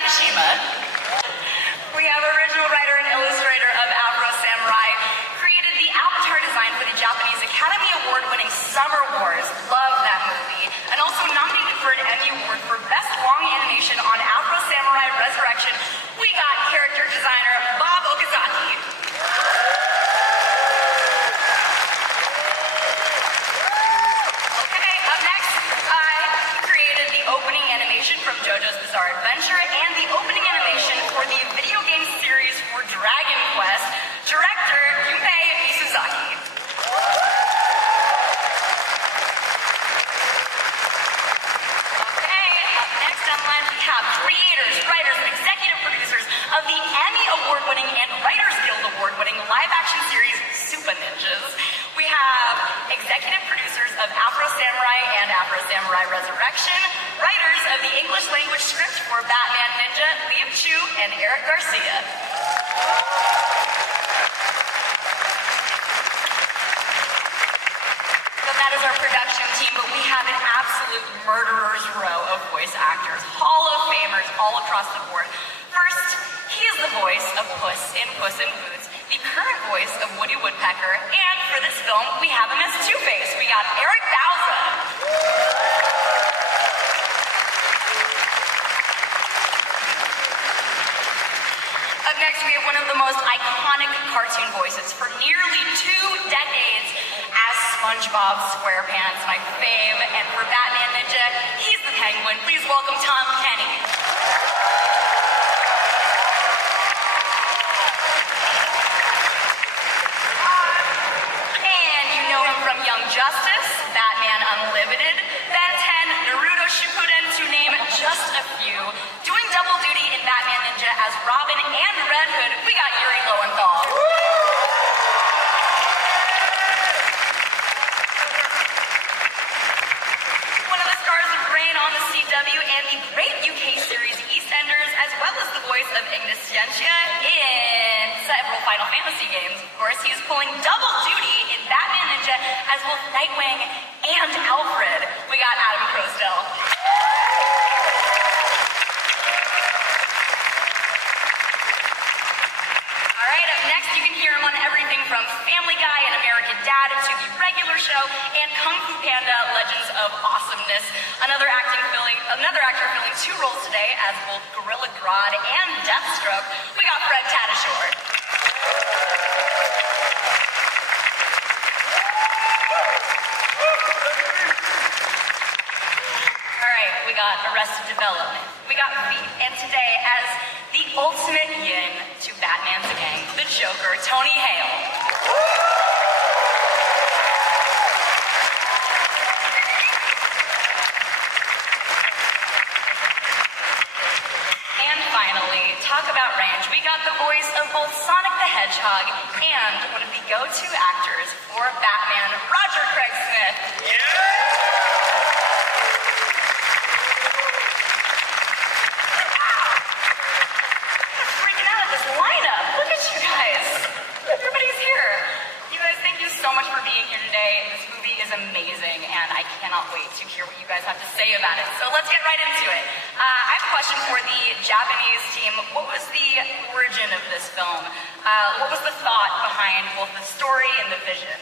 Nakashima. We have original writer and illustrator of Afro Samurai, created the avatar design for the Japanese Academy Award-winning Summer Wars. Love that movie. And also nominated for an Emmy Award for Best Long Animation on Afro Samurai Resurrection. We got character designer Bob Okazaki. Okay, up next, I created the opening animation from JoJo's Bizarre Adventure and the opening animation for the video game series for Dragon Quest, director Junpei Mizusaki. Okay, up next online we have creators, writers, and executive producers of the Emmy Award-winning and Writers Guild Award-winning live-action series Super Ninjas. We have executive producers of Afro Samurai and Afro Samurai Resurrection, writers of the English language script for Batman Ninja, Liam Chu and Eric Garcia. So that is our production team, but we have an absolute murderer's row of voice actors, Hall of Famers all across the board. First, he is the voice of Puss in Boots, the current voice of Woody Woodpecker, and for this film, we have him as Two-Face. We got Eric Bauza. Up next, we have one of the most iconic cartoon voices for nearly 2 decades as SpongeBob SquarePants, my fave, and for Batman Ninja, he's the Penguin. Please welcome Tom Kenny. From Young Justice, Batman Unlimited, Ben 10, Naruto Shippuden, to name just a few. Doing double duty in Batman Ninja as Robin and Red Hood, we got Yuri Lowenthal. One of the stars of Reign on the CW and the great UK series EastEnders, as well as the voice of Igniscientia in several Final Fantasy games. Of course, he's pulling double duty in Batman Ninja as both Nightwing and Alfred. We got Adam Crosdell. All right, up next you can hear him on everything from Family Guy and American Dad to the regular show and Kung Fu Panda Legends of Awesomeness. Another actor filling 2 roles today as both Gorilla Grodd and Deathstroke. We got Fred Tatasciore. Alright, we got Arrested Development, we got Veep, and today as the ultimate yin to Batman's gang, the Joker, Tony Hale. And finally, talk about range, we got the voice of both Sonic the Hedgehog and one of the go-to actors for Batman, Roger Craig Smith. Lineup. Look at you guys. Everybody's here. You guys, thank you so much for being here today. This movie is amazing, and I cannot wait to hear what you guys have to say about it. So let's get right into it. I have a question for the Japanese team. What was the origin of this film? What was the thought behind both the story and the vision?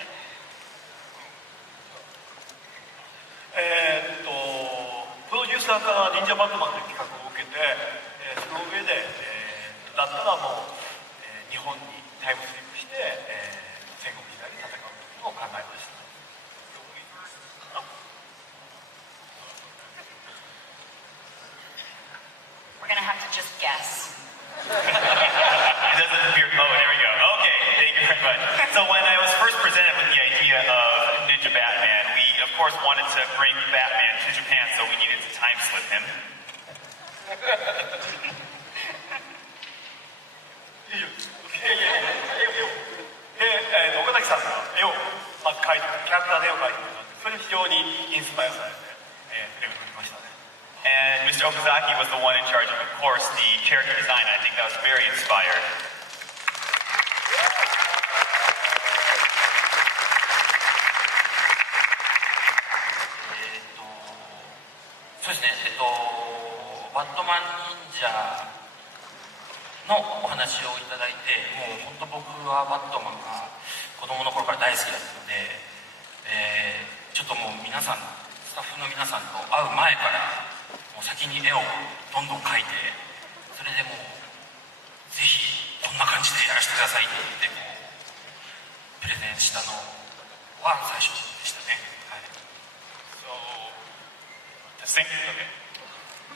プロデューサーから忍者バットマンという企画を受けて、その上で、だったらもう、日本にタイムスリップして、戦国時代に戦うというのを考えました。We're gonna have to just guess. It doesn't appear. Oh, there we go. Okay, thank you very much. So when I was first presented with the idea of Ninja Batman, we of course wanted to bring Batman to Japan, so we needed to time slip him. 岡崎さんが絵を描いてキャラクターの絵を描いてくれたんで、それに非常にインスパイアされて絵を描きましたね。And Mr. Okazaki was the one in charge of course, the character design. I think that was very inspired. そうですね。バットマン忍者のお話をいただいて、もう本当僕はバットマンが子供の頃から大好きだったので、ちょっともう皆さん、スタッフの皆さんと会う前からもう先に絵をどんどん描いて、それでもうぜひこんな感じでやらせてくださいって言ってこうプレゼンしたのは最初でしたね。はい。So, the thing, okay.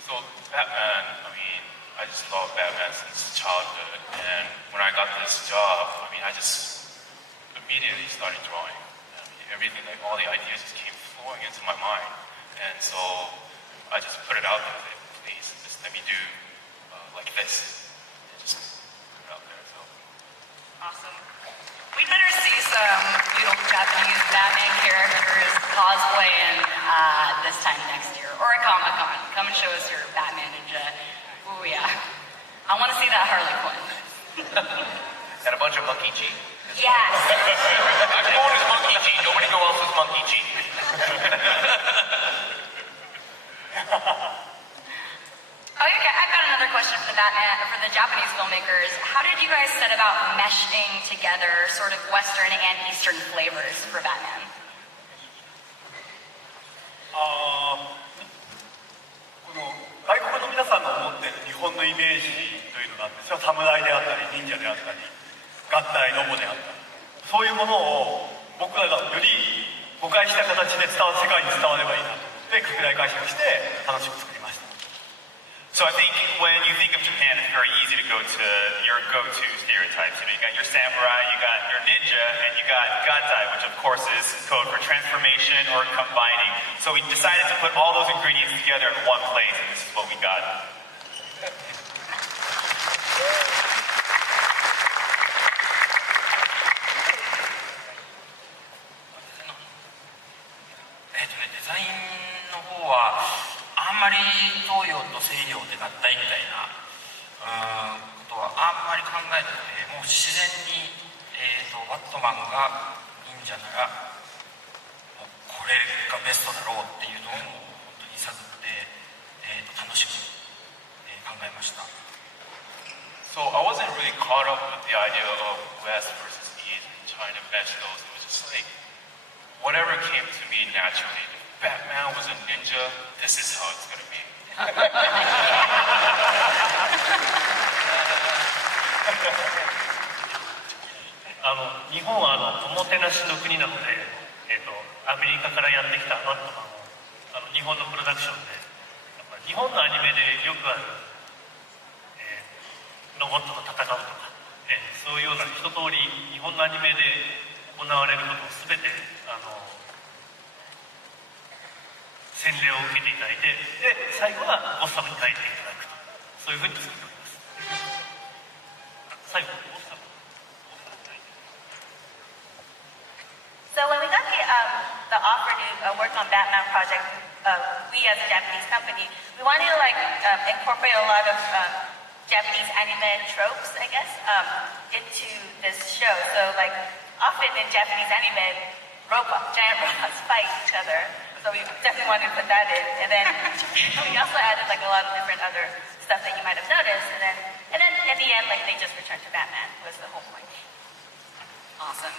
So Batman, I mean, I just love Batman since childhood, and when I got this job, I mean, I just immediately started drawing. I mean, everything, like all the ideas just came flowing into my mind, and so I just put it out there. Like, please, just let me do like this. And just put it out there. So. Awesome. We better see some beautiful Japanese Batman characters cosplaying this time next year, or at Comic-Con. Come and show us your Batman ninja. Ooh, yeah. I want to see that Harley Quinn. And a bunch of monkey G. Yes. I'm going as monkey G. Nobody go else as monkey G. Oh, okay. I've got another question for the Japanese filmmakers. How did you guys set about meshing together sort of Western and Eastern flavors for Batman? この外国の皆さんが持っている日本のイメージというのがあって、それは侍であったり忍者であったり合体ロボであったり、そういうものを僕らがより誤解した形で世界に伝わればいいなと思って拡大解釈して楽しく作りました。 So I think when you think of Japan, it's very easy to go to your go-to stereotypes. You know, you got your samurai, you got your ninja, and you got gatai, which of course is code for transformation or combining. So we decided to put all those ingredients together in one place, and this is what we got. Design の方はあんまり東洋と西洋で合体みたいなことはあんまり考えてなくて、もう自然に、バットマンが忍者ならもうこれがベストだろうっていうのを本当に探って、楽しく、考えました。 So I wasn't really caught up with the idea of West versus East and trying to mesh those. It was just like whatever came to me naturally. If Batman was a ninja, this is how it's gonna be. 日本はおもてなしの国なので、アメリカからやってきたバットマンを日本のプロダクションで、やっぱり日本のアニメでよくある、ロボットと戦うとか、そういうような一通り日本のアニメで行われることを全て洗礼を受けていただいて、で最後はゴッサムに変えていただくと、そういうふうに作っております。最後ゴッサム。So when we got the offer to work on Batman project, we as a Japanese company, we wanted to incorporate a lot of Japanese anime tropes, I guess, into this show. So often in Japanese anime, giant robots fight each other. So we definitely wanted to put that in. And then we also added a lot of different other stuff that you might have noticed. And then in the end, they just returned to Batman was the whole point. Awesome.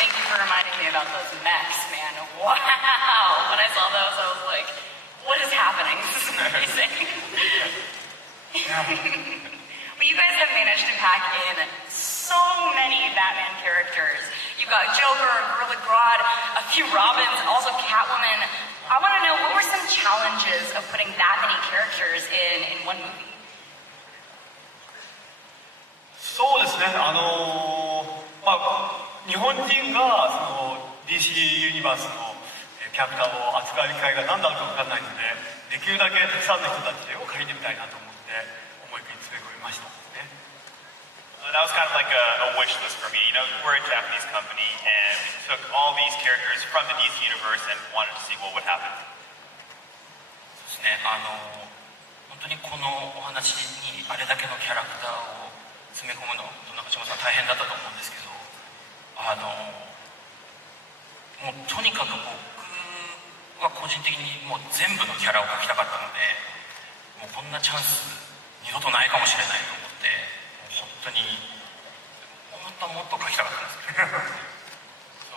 Thank you for reminding me about those mechs, man. Wow. When I saw those, I was like, what is happening? This is amazing. But you guys have managed to pack in so many Batman characters. You've got Joker, Gorilla Grodd, a few Robins, also Catwoman. I want to know, what were some challenges of putting that many characters in one movie? そうですね、日本人がその DC ユニバースのキャラクターを扱う機会が何だろうか分からないので、できるだけたくさんの人たちを描いてみたいなと思って思い切り詰め込みましたね。That was kind of like a wish list for me. You know, we're a Japanese company, and we took all these characters from the DC universe and wanted to see what would happen. そうですね、本当にこのお話にあれだけのキャラクターを詰め込むの、中島さん大変だったと思うんですけど、もうとにかく僕は個人的にもう全部のキャラを描きたかったので、もうこんなチャンス二度とないかもしれないと思って、本当にもっと描きたかったんです。So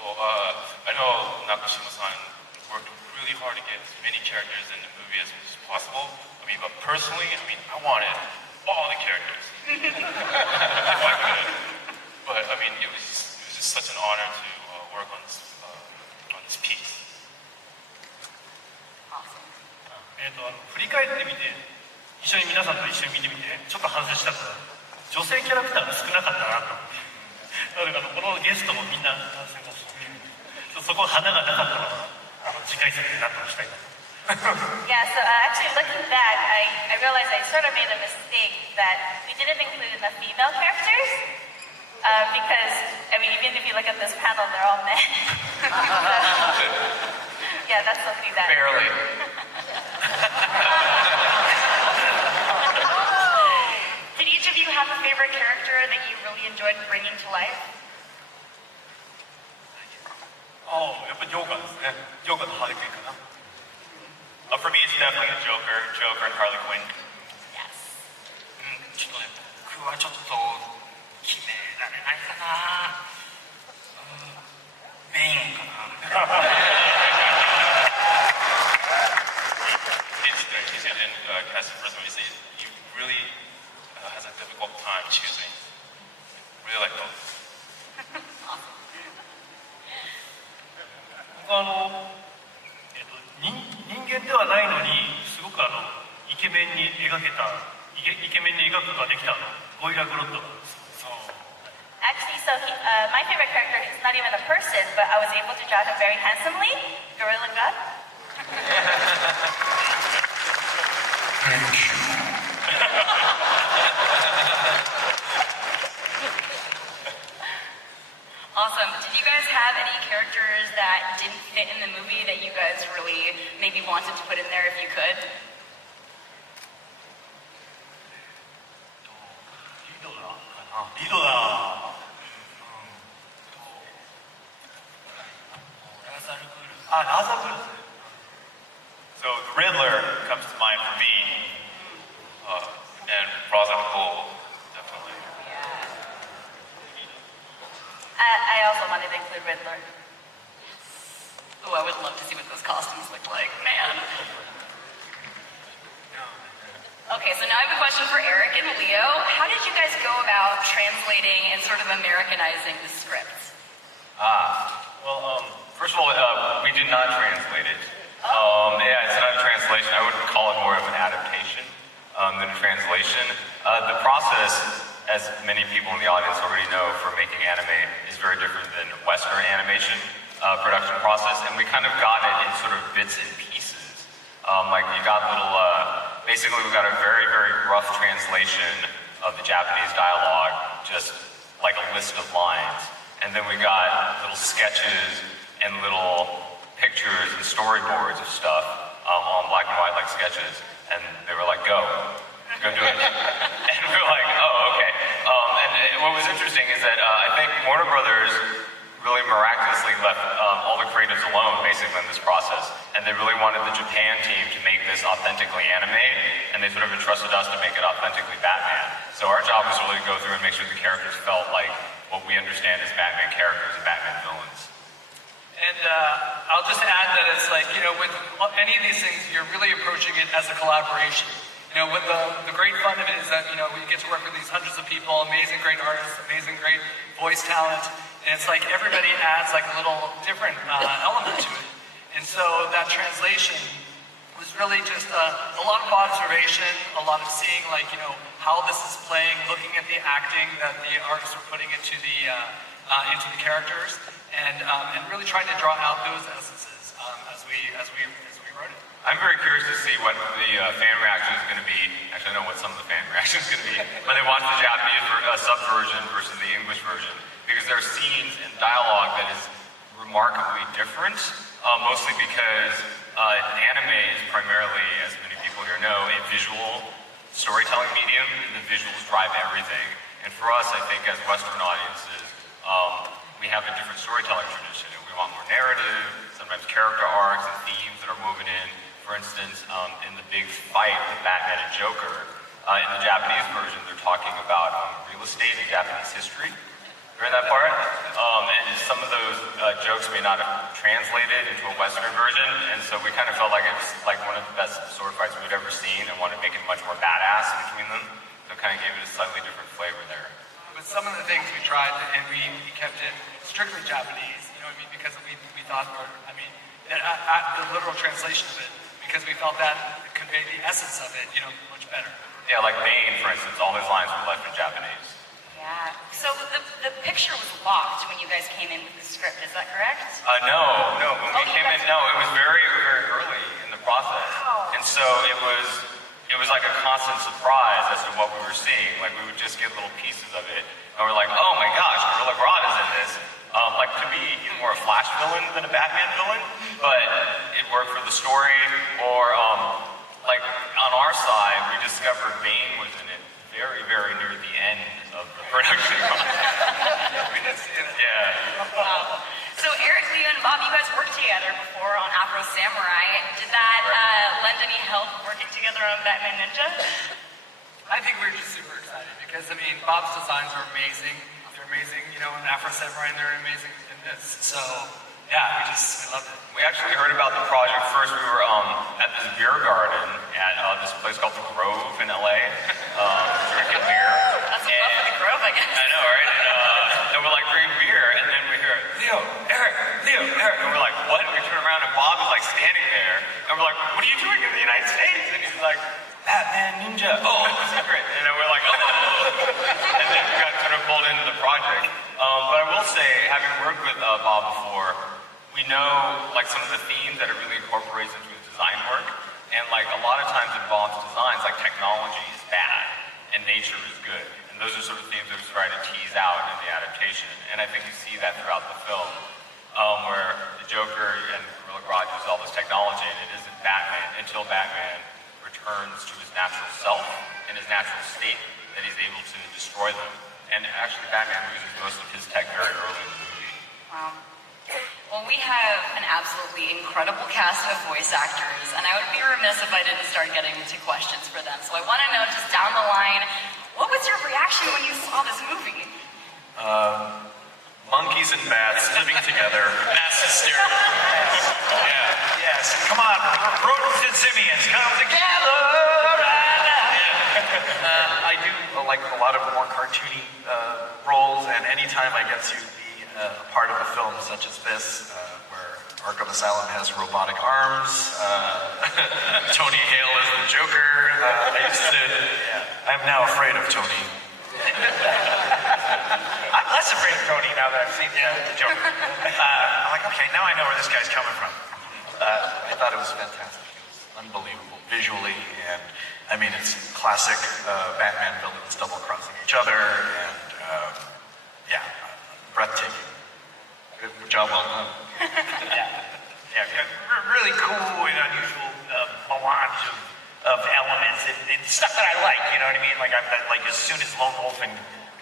I know Nakashima-san worked really hard to get as many characters in the movie as possible. I mean, but personally, I mean, I wanted all the characters. If I could. But I mean, it was just such an honor to work on this piece. 振り返ってみて、皆さんと一緒に見てみて、ちょっと反省したのは、女性キャラクターが少なかったなと思って。だからこのゲストもみんな男性だし、そこ花がなかったのは次回作で何とかしたいなと。Yeah, so actually looking back, I realized I sort of made a mistake that we didn't include the female characters. Because, I mean, even if you look at this panel, they're all men. Yeah, that's something that... Barely. Did each of you have a favorite character that you really enjoyed bringing to life? やっぱりジョーカーですね。ジョーカーとハーレークイーンかな。For me, it's definitely the Joker and Harley Quinn. Yes. ちょっとね、僕はちょっと決められないかな。メインかな。He's in cast the first one. He really has a difficult time choosing. Really like both. 人間ではないのにすごくイケメンに描くことができたゴイラグロッドなんです。Actually, so my favorite character is not even a person, but I was able to draw him very handsomely. Gorilla God. Awesome. Did you guys have any characters that didn't fit in the movie that you guys really maybe wanted to put in there if you could? リドラー。ラザルグール。ラザルグールですね。So the Riddler comes to mind for me, and Ra's al Ghul, definitely. I also wanted to include Riddler. Oh, I would love to see what those costumes look like, man. Okay, so now I have a question for Eric and Leo. How did you guys go about translating and sort of Americanizing the scripts? Well, first of all, we did not translate it. Yeah, it's not a translation. I would call it more of an adaptation than a translation. The process, as many people in the audience already know, for making anime is very different than Western animation production process, and we kind of got it in sort of bits and pieces. Like you got little, basically we got a very, very rough translation of the Japanese dialogue, just like a list of lines. And then we got little sketches and little pictures and storyboards of stuff on black and white like sketches. And they were like, go do it. And we were like, oh, okay. And what was interesting is that I think Warner Brothers really miraculously left all the creatives alone, basically, in this process. And they really wanted the Japan team to make this authentically anime, and they sort of entrusted us to make it authentically Batman. So our job was really to go through and make sure the characters felt like what we understand as Batman characters and Batman villains. And I'll just add that it's like, with any of these things, you're really approaching it as a collaboration. What the great fun of it is that, we get to work with these hundreds of people, amazing great artists, amazing great voice talent, and it's like everybody adds like a little different element to it. And so that translation was really just a lot of observation, a lot of seeing like, how this is playing, looking at the acting that the artists were putting into the characters, and really trying to draw out those essences as we wrote it. I'm very curious to see what the fan reaction is going to be. Actually, I know what some of the fan reaction is going to be when they watch the Japanese sub-version versus the English version. Because there are scenes and dialogue that is remarkably different, mostly because anime is primarily, as many people here know, a visual storytelling medium, and the visuals drive everything. And for us, I think as Western audiences, we have a different storytelling tradition. We want more narrative, sometimes character arcs and themes that are woven in. For instance, in the big fight with Batman and Joker, in the Japanese version, they're talking about real estate and Japanese history during that part. And some of those jokes may not have translated into a Western version, and so we kind of felt like it was like one of the best sword fights we'd ever seen and wanted to make it much more badass between them. So it kind of gave it a slightly different flavor there. But some of the things we tried, and we kept it strictly Japanese, you know what I mean, because we thought, the literal translation of it, because we felt that conveyed the essence of it, you know, much better. Yeah, like Bane, for instance, all his lines were left in Japanese. Yeah. So the picture was locked when you guys came in with the script, is that correct? No. When we came in, no, it was very, very early in the process. Wow. And so it was like a constant surprise as to what we were seeing. Like we would just get little pieces of it, and we're like, oh my gosh, Gorilla Grodd is in this. Like to me, he's more a Flash villain than a Batman villain, but it worked for the story. Or like on our side, we discovered Bane was in it very, very near the end of the production. We did see it. Yeah. Wow. So Eric, Leo, and Bob, you guys worked together before on Afro Samurai. Did that lend any help working together on Batman Ninja? I think we were just super excited because, I mean, Bob's designs are amazing. They're amazing, you know, in Afro Samurai, and they're amazing in this. So, yeah, we loved it. We actually heard about the project first. We were at this beer garden at this place called The Grove in LA, drinking beer. That's a for the Grove, I guess. I know, right? And we're like drinking beer, and then we hear, Leo, Eric. And we're like, what? And we turn around, and Bob is like standing there, and we're like, what are you doing in the United States? And he's like, Batman Ninja. Oh, secret. And then we're like, oh. And then we got kind of pulled into the project. But I will say, having worked with Bob before, we know like some of the themes that it really incorporates into his design work. And like a lot of times in Bob's designs, like technology is bad and nature is good. And those are sort of themes that we're trying to tease out in the adaptation. And I think you see that throughout the film, where the Joker and Gorilla Grodd use all this technology, and it isn't Batman until Batman returns to his natural self in his natural state that he's able to destroy them. And actually Batman loses most of his tech very early in the movie. Wow. Well, we have an absolutely incredible cast of voice actors, and I would be remiss if I didn't start getting into questions for them. So I want to know, just down the line, what was your reaction when you saw this movie? Monkeys and bats living together. Mass hysteria. Yeah. Yes, come on, rodents and simians, come together right now. I do like a lot of more cartoony roles, and anytime I get to be a part of a film such as this, where Arkham Asylum has robotic arms, Tony Hale is the Joker. I'm now afraid of Tony. I'm less afraid of Tony now that I've seen the Joker. I'm like, okay, now I know where this guy's coming from. I thought it was fantastic. It was unbelievable visually, and I mean, it's classic Batman villains double-crossing each other, and breathtaking. Good job, well done. Really cool and unusual melange of elements and stuff that I like. You know what I mean? Like as soon as Lone Wolf and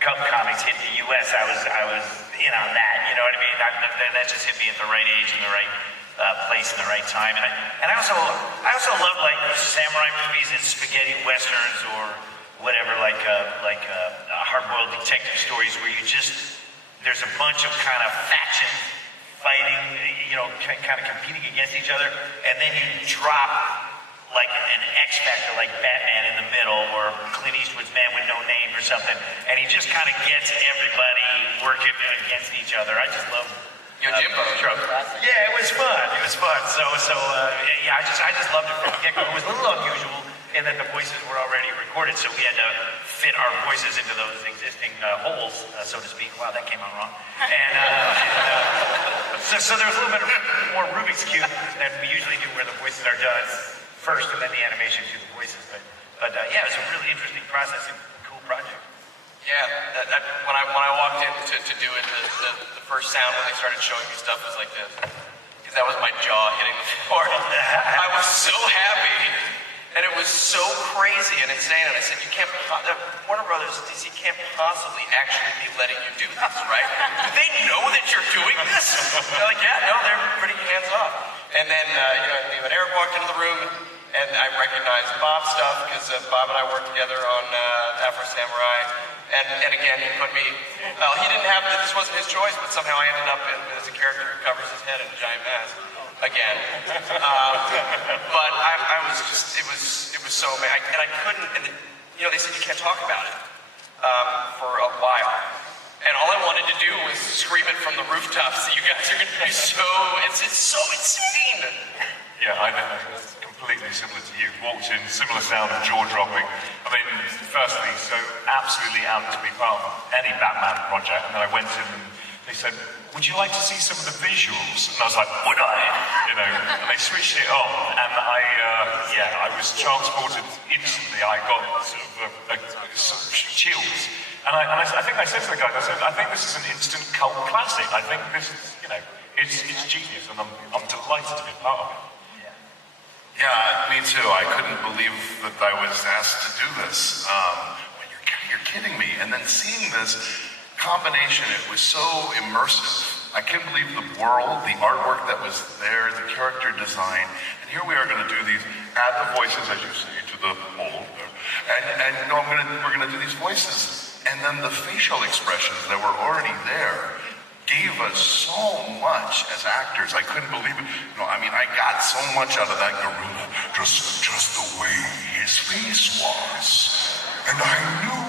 Cub Comics hit the U.S., I was in on that. You know what I mean? That just hit me at the right age and the right place and the right time. And I also love like samurai movies and spaghetti westerns or whatever, like hard-boiled detective stories where there's a bunch of kind of factions fighting, you know, kind of competing against each other, and then you drop like an X factor like Batman in the middle, or Clint Eastwood's Man with No Name or something, and he just kind of gets everybody working against each other. I just love Jimbo. Yeah, it was fun. It was fun. So I just loved it from the get-go. It was a little unusual in that the voices were already recorded, so we had to fit our voices into those existing holes, so to speak. Wow, that came out wrong. And so there was a little bit more Rubik's Cube than we usually do, where the voices are done first and then the animation to the voices. But it was a really interesting process and cool project. Yeah, when I walked in to do it, the first sound when they started showing me stuff was like this. Because that was my jaw hitting the floor. I was so happy And it was so crazy and insane. And I said, Warner Brothers, DC can't possibly actually be letting you do this, right? Do they know that you're doing this? They're like, yeah, no, they're pretty hands off. And then, Leo and Eric walked into the room, and I recognized Bob's stuff, because Bob and I worked together on Afro Samurai. And again, he put me, he didn't have, this wasn't his choice, but somehow I ended up as a character who covers his head in a giant mask. Again. But I was just, it was so amazing. And I couldn't, and they said you can't talk about it for a while. And all I wanted to do was scream it from the rooftops that you guys are going to be so, it's so insane. Yeah, I know. It's completely similar to you. Walked in, similar sound of jaw dropping. I mean, firstly, so absolutely out to be part of any Batman project. And then I went in and they said, would you like to see some of the visuals? And I was like, would I? And they switched it on. And I was transported instantly. I got sort of chills. And I think I said to the guys, I said, I think this is an instant cult classic. I think this is, it's genius, and I'm delighted to be part of it. Yeah, me too. I couldn't believe that I was asked to do this. You're kidding me. And then seeing this combination, it was so immersive. I can't believe the world, the artwork that was there, the character design. And here we are going to do these, add the voices, as you say, to the whole. And we're going to do these voices. And then the facial expressions that were already there gave us so much as actors. I couldn't believe it. I got so much out of that gorilla, just the way his face was. And I knew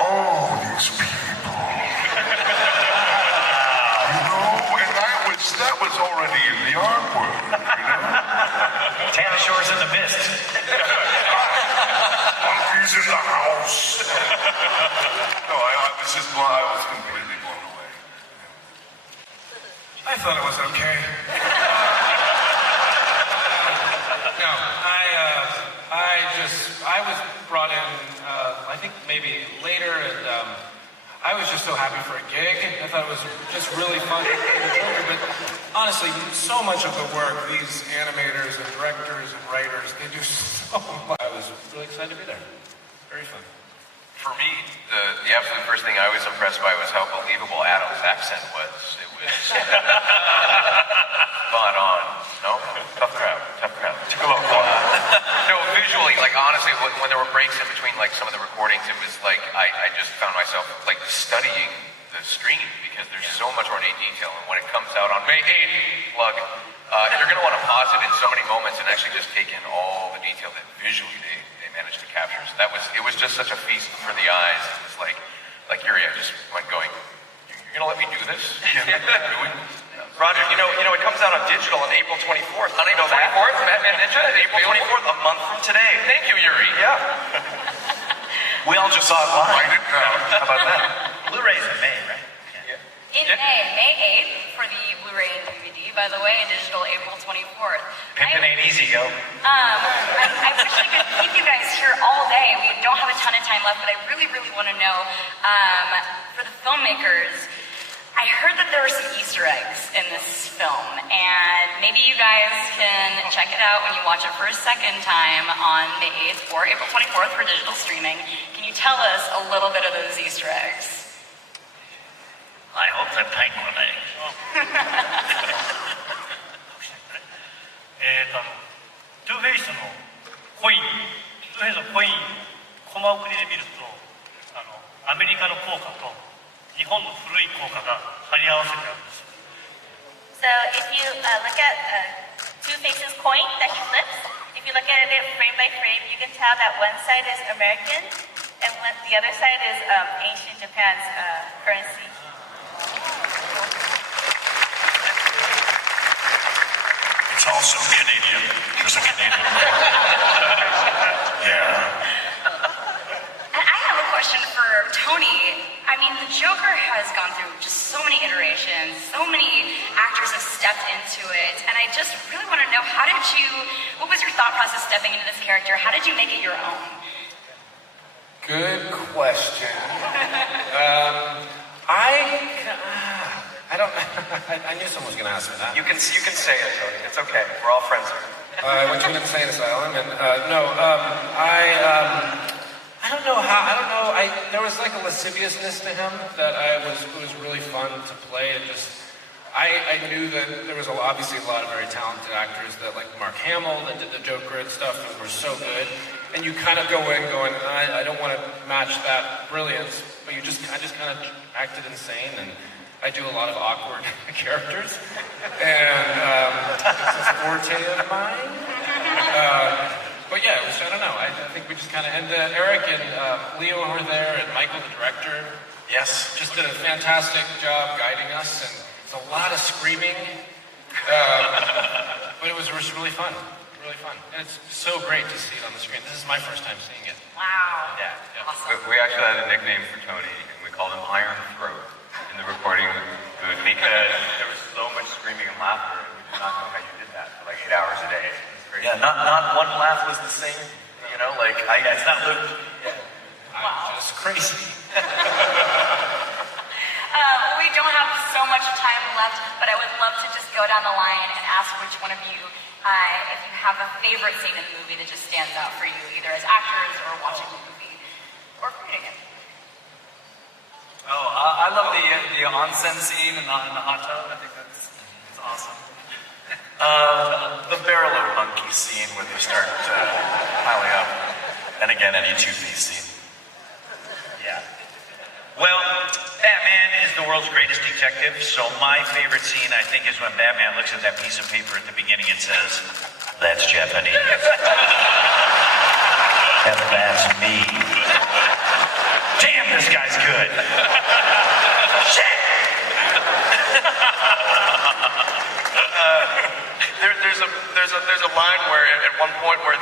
all these people. And that was already in the artwork, Tana Shore's in the mist. Monkey's in the house. No, I was completely blown away. I thought it was okay. No, I was brought in, I think maybe later, and I was just so happy for a gig. I thought it was just really fun. But honestly, so much of the work, these animators and directors and writers, they do so much. I was really excited to be there. Very fun. For me, the absolute first thing I was impressed by was how believable Adam's accent was. It was spot on. No? Tough crowd. Took a lot of fun. No, visually, honestly, when there were breaks in between, some of the recordings, it was I just found myself, studying the stream, because there's so much ornate detail. And when it comes out on May 8th, plug, you're going to want to pause it in so many moments and actually just take in all the detail that visually they managed to capture. So it was just such a feast for the eyes. It was like Yuri, I just went going, you're going to let me do this? Roger, it comes out on digital on April 24th. On April 24th, Batman Ninja? April 24th, a month from today. Thank you, Yuri. Yeah. We all just saw it live. Write it down. How about that? Blu-ray's in May, right? In May 8th for the Blu-ray and DVD, by the way, digital April 24th. Pimpin' ain't easy, yo. I wish I could keep you guys here all day. We don't have a ton of time left, but I really, really want to know, for the filmmakers, I heard that there were some Easter eggs in this film, and maybe you guys can check it out when you watch it for a second time on May 8th or April 24th for digital streaming. Can you tell us a little bit of those Easter eggs? I hope they're penguin eggs. トゥーフェイスのコイン、コマ送りで見ると、アメリカの硬貨と日本の古い硬貨が貼り合わせてあるんです。So if you look at Two-Face's coin that he flips, if you look at it frame by frame, you can tell that one side is American and the other side is ancient Japan's currency. It's also Canadian. There's a Canadian. Yeah. And I have a question for Tony. I mean, the Joker has gone through just so many iterations, so many actors have stepped into it, and I just really want to know, what was your thought process stepping into this character? How did you make it your own? Good question. I don't. I knew someone was going to ask me that. You can say it, Tony. It's okay. We're all friends here. I went to an insane asylum, and I don't know how. I don't know. There was like a lasciviousness to him that it was really fun to play. And just I knew that there was obviously a lot of very talented actors that like Mark Hamill that did the Joker and stuff and were so good. And you kind of go in going, I don't want to match that brilliance, but I just kind of acted insane, and I do a lot of awkward characters, and it's a forte of mine. But yeah, it was, I don't know. I think we just kind of, and Eric and Leo were there, and Michael, the director, Yes. just did a fantastic job guiding us, and it's a lot of screaming, but it was really fun. Really fun. And it's so great to see it on the screen. This is my first time seeing it. Wow. Yeah. Awesome. We actually had a nickname for Tony, and we called him Iron Throat in the recording booth because there was so much screaming and laughter, and we did not know how you did that for like 8 hours a day. It was crazy. Yeah, not one laugh was the same. You know, like it's not Luke. Wow. Just crazy. We don't have so much time left, but I would love to just go down the line and ask which one of you, if you have a favorite scene in the movie that just stands out for you, either as actors or watching the movie, or reading it. Oh, I love the onsen scene in the hot tub. I think that's awesome. The barrel of monkey scene when they start piling up, and again any Two-Face scene. Yeah. Well, Batman is the world's greatest detective, so my favorite scene, I think, is when Batman looks at that piece of paper at the beginning and says, "That's Japanese." And that's me. Damn, this guy's good. Shit! There's a line where at one point where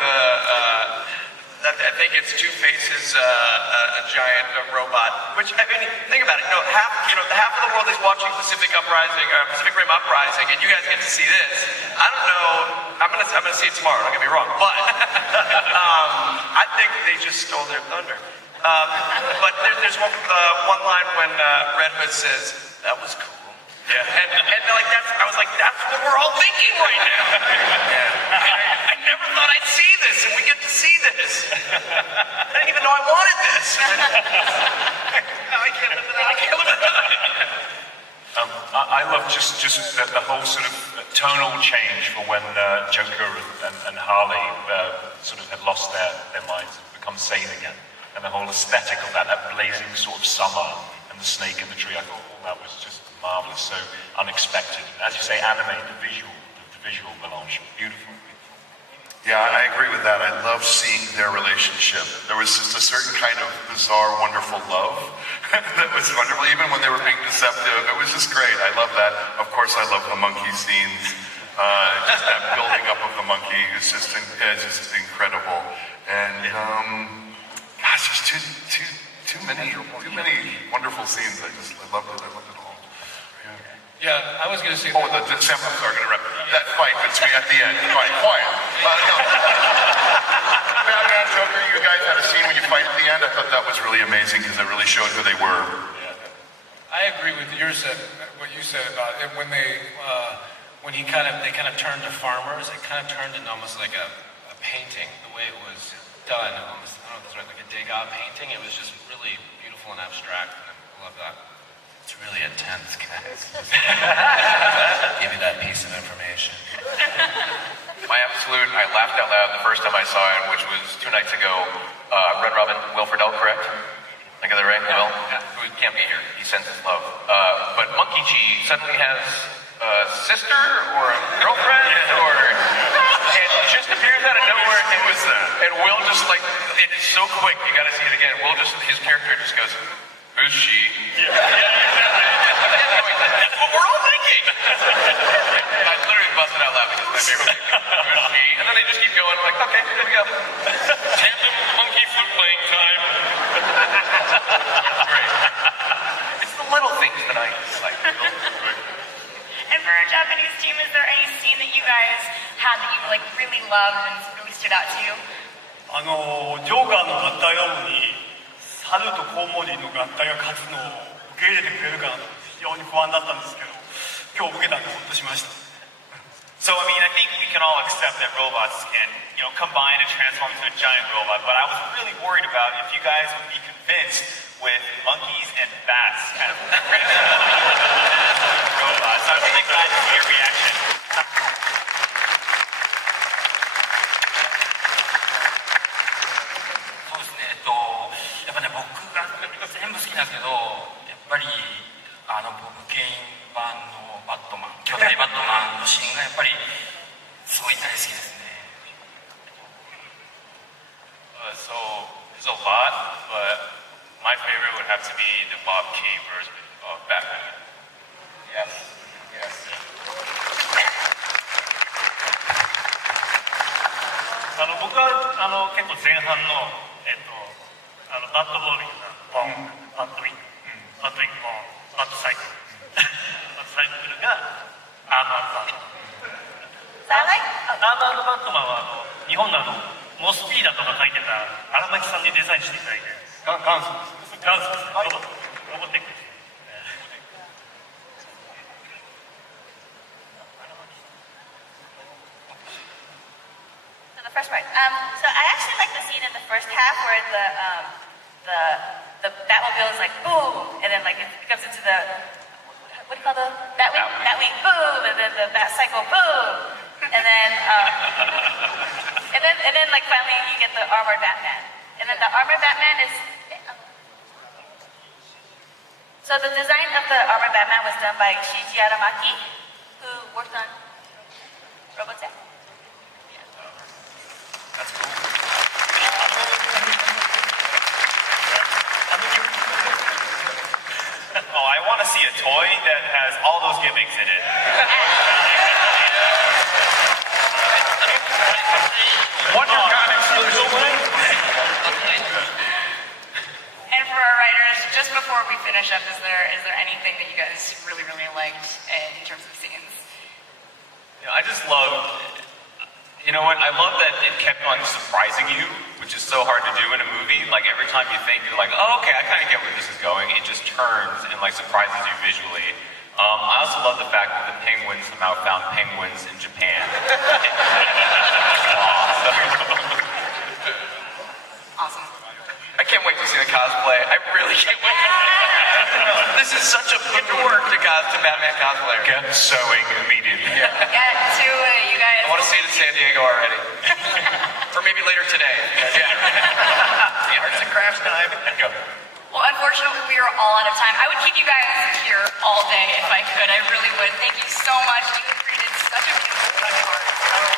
I think it's Two-Face's a giant robot. Which I mean, think about it. Half of the world is watching Pacific Rim Uprising, and you guys get to see this. I don't know. I'm gonna see it tomorrow. Don't get me wrong, but I think they just stole their thunder. But there's one line when Red Hood says, "That was cool." Yeah, and like I was like, that's what we're all thinking right now. Yeah. I never thought I'd see this, and we get to see this. I didn't even know I wanted this. I can't live without it. I love just the whole sort of tonal change for when Joker and Harley sort of had lost their minds and become sane again, and the whole aesthetic of that blazing sort of summer and the snake in the tree. I thought all that was just marvelous, so unexpected. As you say, anime, the visual melange, beautiful. Yeah, I agree with that. I love seeing their relationship. There was just a certain kind of bizarre, wonderful love that was wonderful, even when they were being deceptive. It was just great. I love that. Of course, I love the monkey scenes. Just that building up of the monkey is just incredible. And gosh, there's too many wonderful scenes. I loved it. I loved it all. Yeah, I was going to say. Oh, the samples are going to rep that fight between at the end. Quiet. No. Batman, Joker, you guys had a scene when you fight at the end. I thought that was really amazing because it really showed who they were. I agree with what you said about it when they kind of turned to farmers. It kind of turned into almost like a painting. The way it was done, almost, I don't know if it's right, like a Degas painting. It was just really beautiful and abstract, and I love that. It's really intense, guys. Give you that piece of information. I laughed out loud the first time I saw it, which was 2 nights ago. Red Robin, Will Friedle, correct? I got that right? Will? Who can't be here. He sends his love. But Monkey Chi suddenly has a sister or a girlfriend, and just appears out of nowhere. Who was that? And Will just like, it's so quick, you gotta see it again. His character just goes, "Who's she?" That's what we're all thinking. And I literally busted out laughing. It's my favorite thing. Who's she? And then they just keep going. I'm like, okay, here we go. Tandem monkey flute playing time. Great. It's the little things that I like. And for our Japanese team, is there any scene that you guys had that you like really loved and really stood out to you? ジョーカーの合体なのに猿とコウモリの合体が勝つのを受け入れてくれるかなと非常に不安だったんですけど、今日受けたんでほっとしました。 So, I mean, I think we can all accept that robots can, combine and transform into a giant robot, but I was really worried about if you guys would be convinced with monkeys and bats kind of robots. I'm really glad to see your reaction. そうですね、やっぱね、僕が全部好きなんですけど、やっぱりボブ・ケイン版のバットマン、巨大バットマンのシーンがやっぱりすごい大好きですね。So there's a lot, but my favorite would have to be the Bob Kane version of Batman. Yes. Yes. 僕は結構前半のバットボールボン、バットウィング、バットウィングボン、バットサイクル、バットサイクルがアーマードバットマン。アーマードバットマンは日本のモスピーダとか書いてた荒牧さんにデザインしていただいて、元祖です。元祖です。ロボテック。So the first part. So I actually like the scene in the first half where the Batmobile is like boom, and then like it comes into the what do you call the Batwing boom, and then the Batcycle boom, and then like finally you get the armored Batman, and then the armored Batman is. So the design of the armored Batman was done by Shinji Aramaki, who worked on Robotech. That's cool. Oh, I want to see a toy that has all those gimmicks in it. Wondercon exclusive. And for our writers, just before we finish up, is there anything that you guys really, really liked in terms of scenes? I just love, I love that it kept on surprising you, which is so hard to do in a movie. Like every time you think, you're like, oh, okay, I kind of get where this is going. It just turns and like surprises you visually. I also love the fact that the penguins somehow found penguins in Japan. Awesome. I can't wait to see the cosplay. I really can't wait. This is such a good work to Batman cosplayer. Get sewing immediately. Get to it, you guys. I want to see it in San Diego already. Or maybe later today. Yeah. The arts and crafts time. Go. Well, unfortunately, we are all out of time. I would keep you guys here all day if I could. I really would. Thank you so much. You have created such a beautiful piece of art. Thank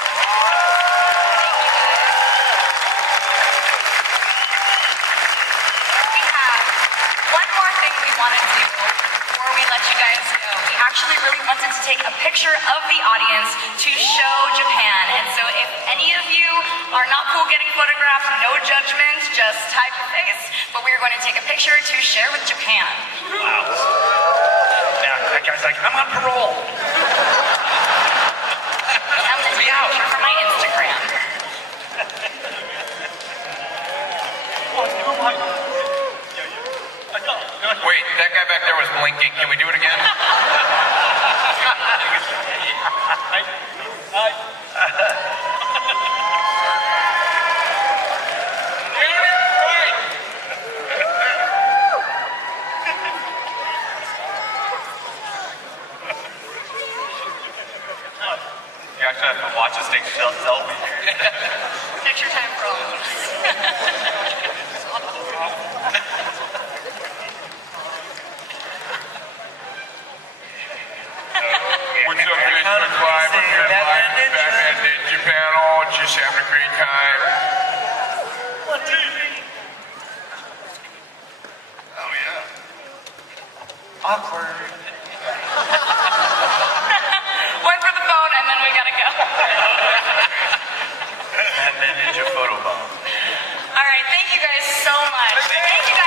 you guys. We have one more thing we want to do before we let you guys go. We actually really wanted to take a picture of the audience to show Japan. And so if any of you are not cool getting photographed, no judgment, just type your face. But we are going to take a picture to share with Japan. Wow. Yeah, that guy's like, I'm on parole. I'm going to take a picture for my Instagram. Wait, that guy back there was blinking. Can we do it again? You actually have to watch us take selfies. Picture time for all of us. What's up, Facebook Live? I'm Batman Ninja Panel. Just having a great time. Oh, yeah. Awkward. One for the phone, and then we gotta go. Batman Ninja photo bomb. All right, thank you guys so much. Thank you guys.